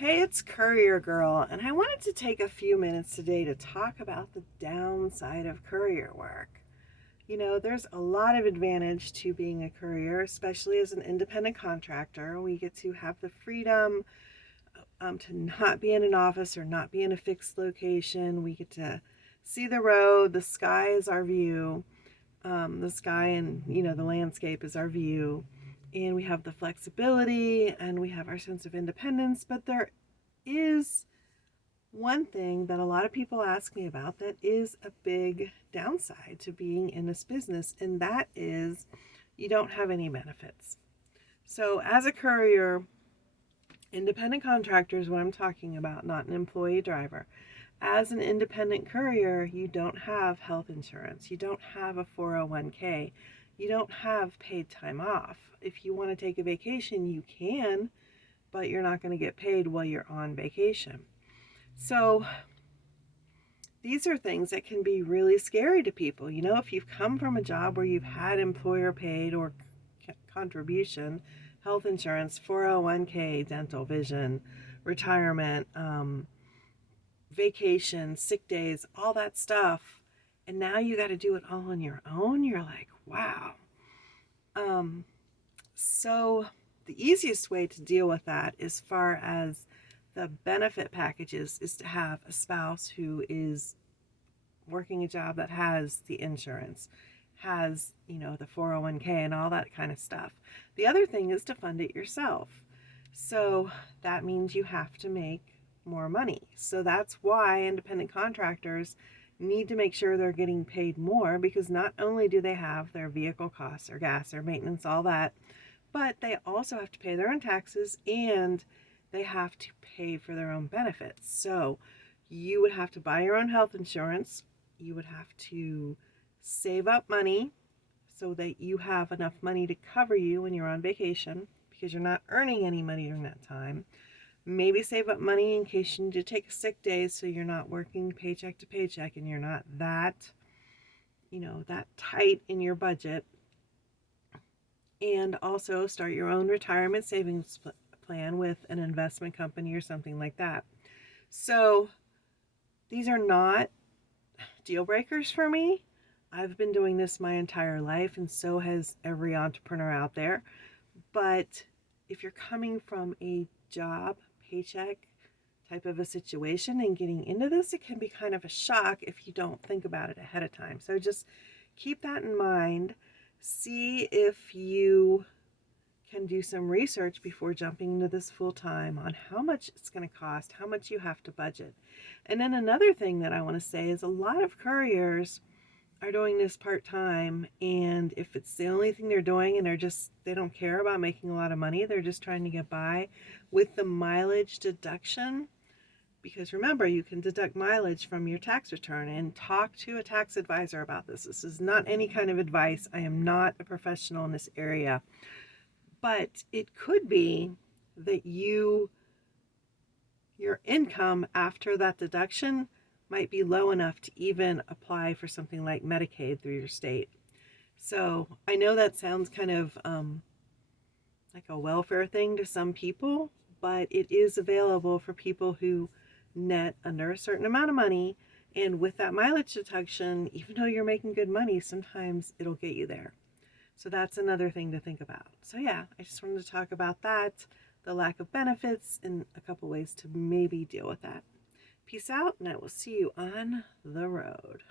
Hey, it's Courier Girl, and I wanted to take a few minutes today to talk about the downside of courier work. There's a lot of advantage to being a courier, especially as an independent contractor. We get to have the freedom to not be in an office or not be in a fixed location. We get to see the road, the sky is our view, the sky and, the landscape is our view. And we have the flexibility and we have our sense of independence, but there is one thing that a lot of people ask me about that is a big downside to being in this business, and that is you don't have any benefits. So, as a courier, independent contractor is what I'm talking about, not an employee driver. As an independent courier, you don't have health insurance, you don't have a 401k, you don't have paid time off. If you want to take a vacation, you can, but you're not going to get paid while you're on vacation. So these are things that can be really scary to people. If you've come from a job where you've had employer paid or contribution, health insurance, 401k, dental, vision, retirement, vacation, sick days, all that stuff, and now you got to do it all on your own, you're like, wow. So the easiest way to deal with that as far as the benefit packages is to have a spouse who is working a job that has the insurance, has, the 401k and all that kind of stuff. The other thing is to fund it yourself. So that means you have to make more money. So that's why independent contractors need to make sure they're getting paid more, because not only do they have their vehicle costs or gas or maintenance, all that, but they also have to pay their own taxes and they have to pay for their own benefits. So you would have to buy your own health insurance. You would have to save up money so that you have enough money to cover you when you're on vacation, because you're not earning any money during that time. Maybe save up money in case you need to take a sick day so you're not working paycheck to paycheck and you're not that tight in your budget. And also start your own retirement savings plan with an investment company or something like that. So these are not deal breakers for me. I've been doing this my entire life, and so has every entrepreneur out there. But if you're coming from a job, paycheck type of a situation and getting into this, it can be kind of a shock if you don't think about it ahead of time. So just keep that in mind. See if you can do some research before jumping into this full time on how much it's going to cost, how much you have to budget. And then another thing that I want to say is a lot of couriers are doing this part time, and if it's the only thing they're doing and they don't care about making a lot of money, they're just trying to get by with the mileage deduction. Because remember, you can deduct mileage from your tax return, and talk to a tax advisor about this. This is not any kind of advice. I am not a professional in this area. But it could be that your income after that deduction might be low enough to even apply for something like Medicaid through your state. So I know that sounds kind of like a welfare thing to some people, but it is available for people who net under a certain amount of money. And with that mileage deduction, even though you're making good money, sometimes it'll get you there. So that's another thing to think about. So yeah, I just wanted to talk about that, the lack of benefits, and a couple ways to maybe deal with that. Peace out, and I will see you on the road.